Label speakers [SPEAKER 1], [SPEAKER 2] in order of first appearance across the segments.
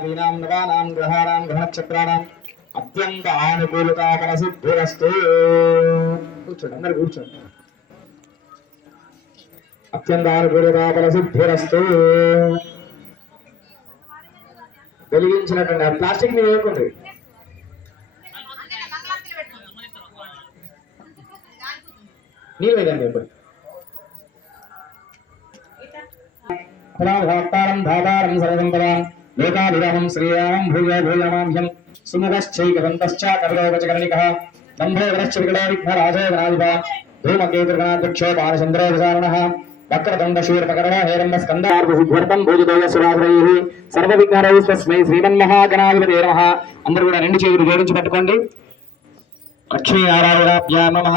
[SPEAKER 1] గ్రహాదీనాం నవానాం గ్రహాణం గ్రహనక్షత్రాణం అత్యంత ఆనుకూలతాకర సిద్ధిరస్తు కూర్చోండి అందరు కూర్చోండి. అత్యంత ఆనుకూలతాకర సిద్ధిరస్తు వెలిగించినటువంటి ఆ ప్లాస్టిక్ని వేయకండి. నీళ్ళు వేయండి ఇప్పుడు. ఫలాభాక్తారం ధాతారం సర్వసంపదాం. లోకాభిరామం శ్రీరామం భూయ భూయమాంహ్యం సుముఖశ్చైకదంతశ్చ కవిలోకచకర్ణికः దంభోదరశ్చ వికటో వక్రదండశూర్పకరణ హేరంబ స్కందార్భుసిద్ధ్యర్థం భూజితోయ సురాసురైః సర్వ స్వస్మై శ్రీమన్మహాగణాధిపతే నమః అందరూ కూడా రెండు చేతులు జోడించి పట్టుకోండి. లక్ష్మీ నారాయణాభ్యాం నమ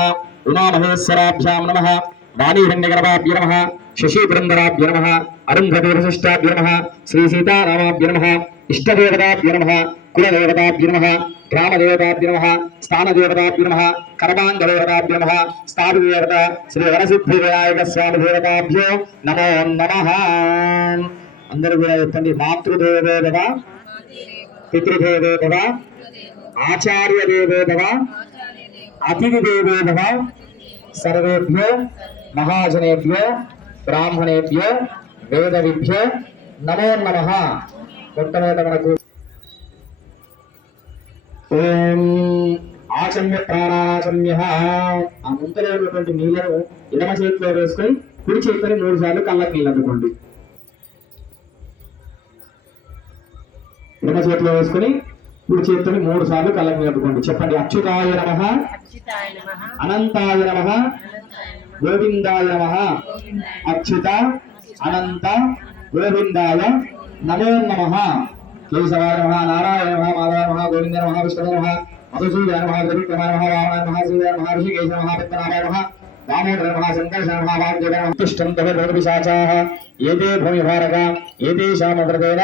[SPEAKER 1] ఉమామహేశ్వరాభ్యాం నమ। వాణీహిరణ్యగర్భాభ్య నమ శశీపురందరాభ్య నమ అరుంధతీర్శిష్టాభ్య నమ శ్రీ సీతారామాభ్య నమ ఇష్టదేవతాభ్య నమ కులదేవతాభ్య నమ గ్రామదేవతాభ్య నమ స్థానదేవతాభ్య నమ కర్మాంగదేవతాభ్య నమ స్థాపిదేవత శ్రీ వరసిద్ధి వినాయక స్వామి దేవతాభ్యో నమో నమ అందరూ కూడా చెప్పండి మాతృదేవో భవ పితృదేవో భవ సర్వేభ్యో మహాజనేభ్యో బ్రాహ్మణేభ్యో వేదవిభ్యో నమో నమ. మొట్టమొదట మనకు ఆచమ్య ప్రాణాచమ్య. ఆ ముంతలో ఉన్నటువంటి నీళ్ళను ఎడమ చేతిలో వేసుకొని కుడి చేతిని మూడు సార్లు కళ్ళకి నీళ్ళు అందుకోండి. ఎడమ చేతిలో వేసుకొని కుడి చేతిని మూడు సార్లు కళ్ళకి నీళ్ళు అందుకోండి. చెప్పండి అచ్యుతాయ నమ. అనంతాయ నమః. గోవిందాయ నమ.
[SPEAKER 2] గోవిందాయ
[SPEAKER 1] అచ్యుత అనంత గోవిందాయ నమో నమ. కేశవాయ నమ నారాయణ నమ మాధవ నమ గోవింద నమ విష్ణు నమ మధుసూదన నమ త్రివిక్రమ నమ రామాయ నమ సూర్య నమ ఋషికేశ నమ పద్మనాభ నమ దామోదర నమ సంకర్షణ నమ వాగ్దేవ నమ తుష్టం తవ ఏతే భూమి భారక ఏతే అమృతేన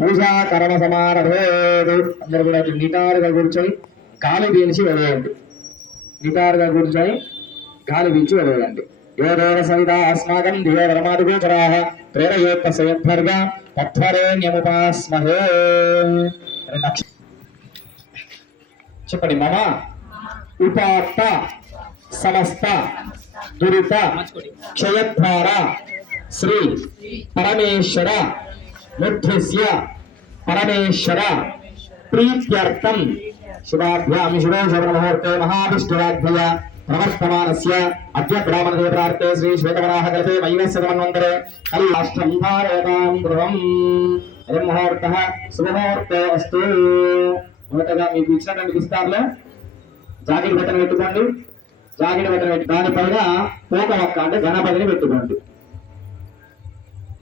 [SPEAKER 1] పూజా కర్మ సమారభేదు. అందరూ కూడా నిటారుగా కూర్చొని కాలు పీల్చి వెళ్ళేయండి. నిటారుగా కూర్చొని గాలి పీల్చి వదిలేయండి యోగేన సవిత అస్మాకం ధియో వరమాదిగోచరాः ప్రేరయేత్త సయద్భర్గ తత్వరేణ్యముపాస్మహే చెప్పండి మమ. ఉపాత్త సమస్త దురిత క్షయద్వార శ్రీ పరమేశ్వర ముద్ధిస్య పరమేశ్వర ప్రీత్యర్థం. శుభాభ్యాం శుభోషముహూర్తే మహావిష్ణురాధ్య ప్రవర్తమానస్య అద్య బ్రాహ్మణ దేవతార్థే శ్రీ శ్వేతవరాహ కల్పే వైవస్య మన్వంతరే కల్లాష్టం భారతాం గృహం అదే ముహూర్త శుభముహూర్తే వస్తు మొదటగా మీకు ఇచ్చినటువంటి విస్తారులో జాకెట్ బట్టలు పెట్టుకోండి. జాకెట్ బట్టలు పెట్టి దానిపైన పోక ఒక్క అంటే గణపతిని పెట్టుకోండి.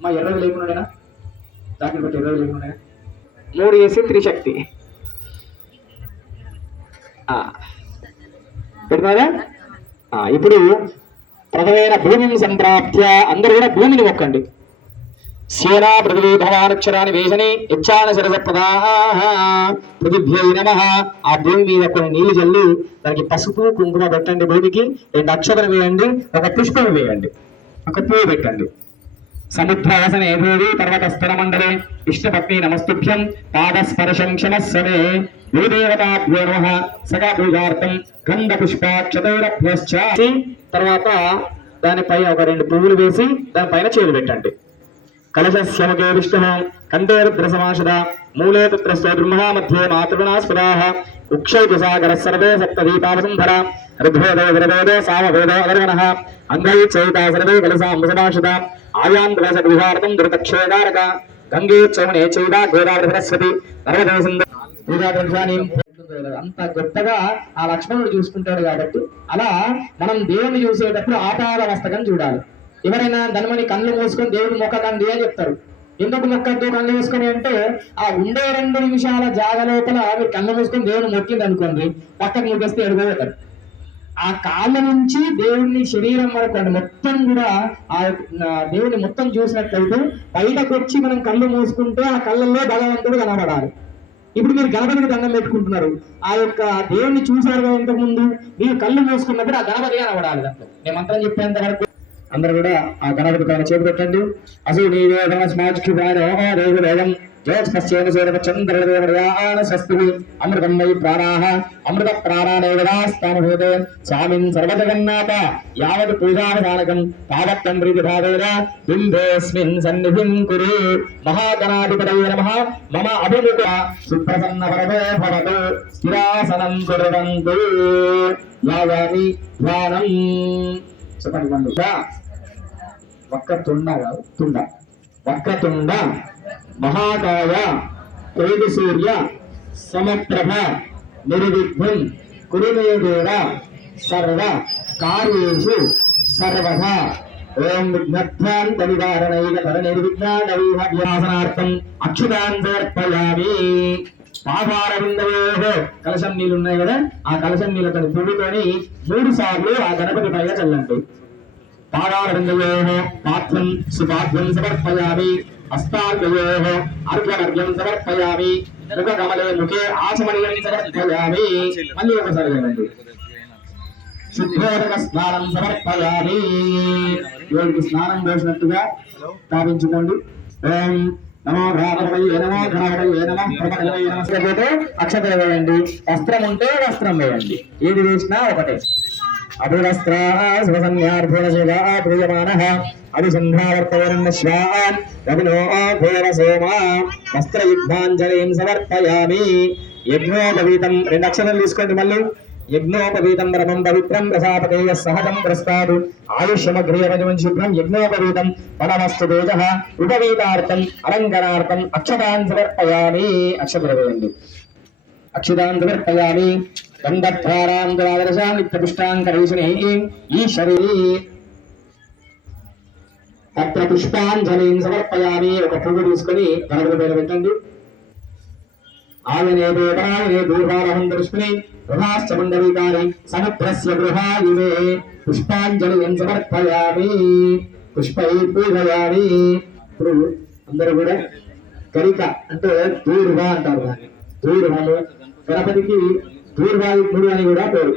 [SPEAKER 1] మా ఎర్రవి లేకుండా జాకెట్ బట్టి ఎర్రవి లేకుండా మూడు వేసి త్రిశక్తి. ఆ. ఆ, ఇప్పుడు ప్రథమైన భూమిని సంప్రాప్త్య అందరూ కూడా భూమిని మొక్కండి. సేనా పృథివీ భవానక్షరాన్ని వేసని ఇచ్చాన శరస పృథిభ్యై నమ. ఆ భూమి మీద కొన్ని నీళ్ళు చల్లి దానికి పసుపు కుంకుమ పెట్టండి భూమికి రెండు అక్షరం వేయండి ఒక పుష్పం వేయండి ఒక పువ్వు పెట్టండి. సముద్రాసనే భూమి పర్వత స్థిరమండలే ఇష్టపత్ని నమస్తుభ్యం. పాదస్పర్శం క్షమస్సరే భూదేవతాభ్యో నమ. సగా పూజార్థం గంధ పుష్పాక్షతైరభ్యశ్చ. తర్వాత దానిపై ఒక రెండు పువ్వులు వేసి దానిపైన చేరు పెట్టండి. కలశస్యముఖే విష్ణు. కంఠే రుద్రసమాషద మూలే తత్ర స్తోత్రమహా మధ్యే మాతృగుణాస్పదాః. ఉక్షైతు సాగర సర్వే సప్తదీపావసుంధర. ఋగ్వేదో విరవేదో సామవేదో అగర్వణః అంగై చైతా సర్వే ఆయాం ఆయాంధ్రస విహారతం ధృతక్షేదారక గంగే చౌనే చైదా గోదావరి సరస్వతి నర్మదేశం అంత గొప్పగా ఆ లక్ష్మణుడు చూసుకుంటాడు కాబట్టి అలా మనం దేవుని చూసేటప్పుడు ఆపాద మస్తకం చూడాలి. ఎవరైనా ధనమని కళ్ళు మూసుకొని దేవుడు మొక్కకండి అని చెప్తారు. ఎందుకు మొక్కద్దు కళ్ళు మూసుకొని అంటే ఆ ఉండే రెండు నిమిషాల జాగ లోపల మీరు కళ్ళు మూసుకొని దేవుడు మొక్కింది అనుకోండి పక్కకు ముగ్గేస్తే ఎడుగుతారు ఆ కాళ్ళ నుంచి దేవుని శరీరం వరకు అంటే మొత్తం కూడా ఆ దేవుడిని దేవుని మొత్తం చూసినట్లయితే బయటకు వచ్చి మనం కళ్ళు మూసుకుంటే ఆ కళ్ళల్లో భగవంతుడు కనబడాలి. ఇప్పుడు మీరు గణపతికి దండం పెట్టుకుంటున్నారు. ఆ యొక్క దేవుణ్ణి చూశారు కదా ఇంతకు ముందు మీరు కళ్ళు మూసుకున్నప్పుడు ఆ గణపతి కనబడాలి దాంట్లో. నేను మంత్రం చెప్పేంత వరకు అందరూ కూడా ఆ గణపతి పైన చేతి అసలు నీ వేదన స్మాజ్కి వేదం. జ్యోత్స్యేన సూర్యచంద్రదేవయాన స్వస్తి అమృతం వై ప్రాణాః అమృత ప్రాణానేవదాస్తానుభూతే స్వామిన్ సర్వజగన్నాథ యావత్ పూజానుసానకం తావత్తం ప్రీతిభావేన బింబేస్మిన్ సన్నిధిం కురు మహాగణాధిపతయే నమః మమ అభిముఖ సుప్రసన్న వరదే భవతు స్థిరాసనం కుర్వంతు యావాని ధ్యానం చెప్పండి మళ్ళీ వక్రతుండ కాదు తుండ వక్రతుండ మహాకాయ తేజ సూర్య సమప్రభ నిర్విఘ్నం కురుమే దేవ సర్వ కార్యేషు సర్వదా ఓం విఘ్నధ్వాంత నివారణైక తర నిర్విఘ్నాదీహవ్యాసనార్థం అక్షుతాన్ సమర్పయామి పాదారవిందయో కలశం నీళ్ళు ఉన్నాయి కదా ఆ కలశం నీళ్ళతో పువ్వుతోని మూడు సార్లు ఆ గణపతి పైన చల్లండి. పాదారవిందయోః పాత్రం సుపాత్రం సమర్పయామి హస్తార్ఘయోః అర్ఘ్యమర్ఘ్యం సమర్పయామి ముఖకమలే ముఖే ఆచమనీయం సమర్పయామి మళ్ళీ ఒకసారి చేయండి శుద్ధోదక స్నానం సమర్పయామి దేవుడికి స్నానం చేసినట్టుగా స్థాపించుకోండి. ఓం నమో గణపతయే నమో గణపతయే నమో ప్రపతయే నమస్తే అక్షతలు వేయండి. వస్త్రం ఉంటే వస్త్రం వేయండి. ఏది వేసినా ఒకటే. అభివస్త్రాः శివసన్యార్థునశివా ప్రియమానः అభిసంధ్రావర్తవరన్నశ్వాన్ రవినో వస్త్రయుగ్ధాంజలిం సమర్పయామి. యజ్ఞోపవీతం రెండు అక్షరాలు తీసుకోండి మళ్ళీ. యజ్ఞోపవీతం రమం పవిత్రం ప్రసాపతేయ సహజం ప్రస్తాదు. ఆయుష్యమగ్రియవజం శుభ్రం యజ్ఞోపవీతం ఫలమస్తు తేజ. ఉపవీతార్థం అలంకరార్థం అక్షతాన్ సమర్పయామి. అక్షతలు వేయండి అక్షితాన్ సమర్పయామి గంధద్వారాం ద్వాదశాం నిత్యపుష్టాంకరేషిణే ఈశ్వరీ తత్ర పుష్పాంజలిని సమర్పయామి ఒక పువ్వు తీసుకుని గణపతి పేరు పెట్టండి. ఆయనే దేవాయనే దూర్వారహం దృష్టిని గృహాశ్చ మండలికాని సముద్రస్య గృహాయువే. పుష్పాంజలిని సమర్పయామి పుష్పై పూజయామి. ఇప్పుడు అందరూ కూడా కరిక అంటే దూర్వా అంటారు దాన్ని. దూర్వము గణపతికి దూర్వాయుధుడు అని కూడా పేరు.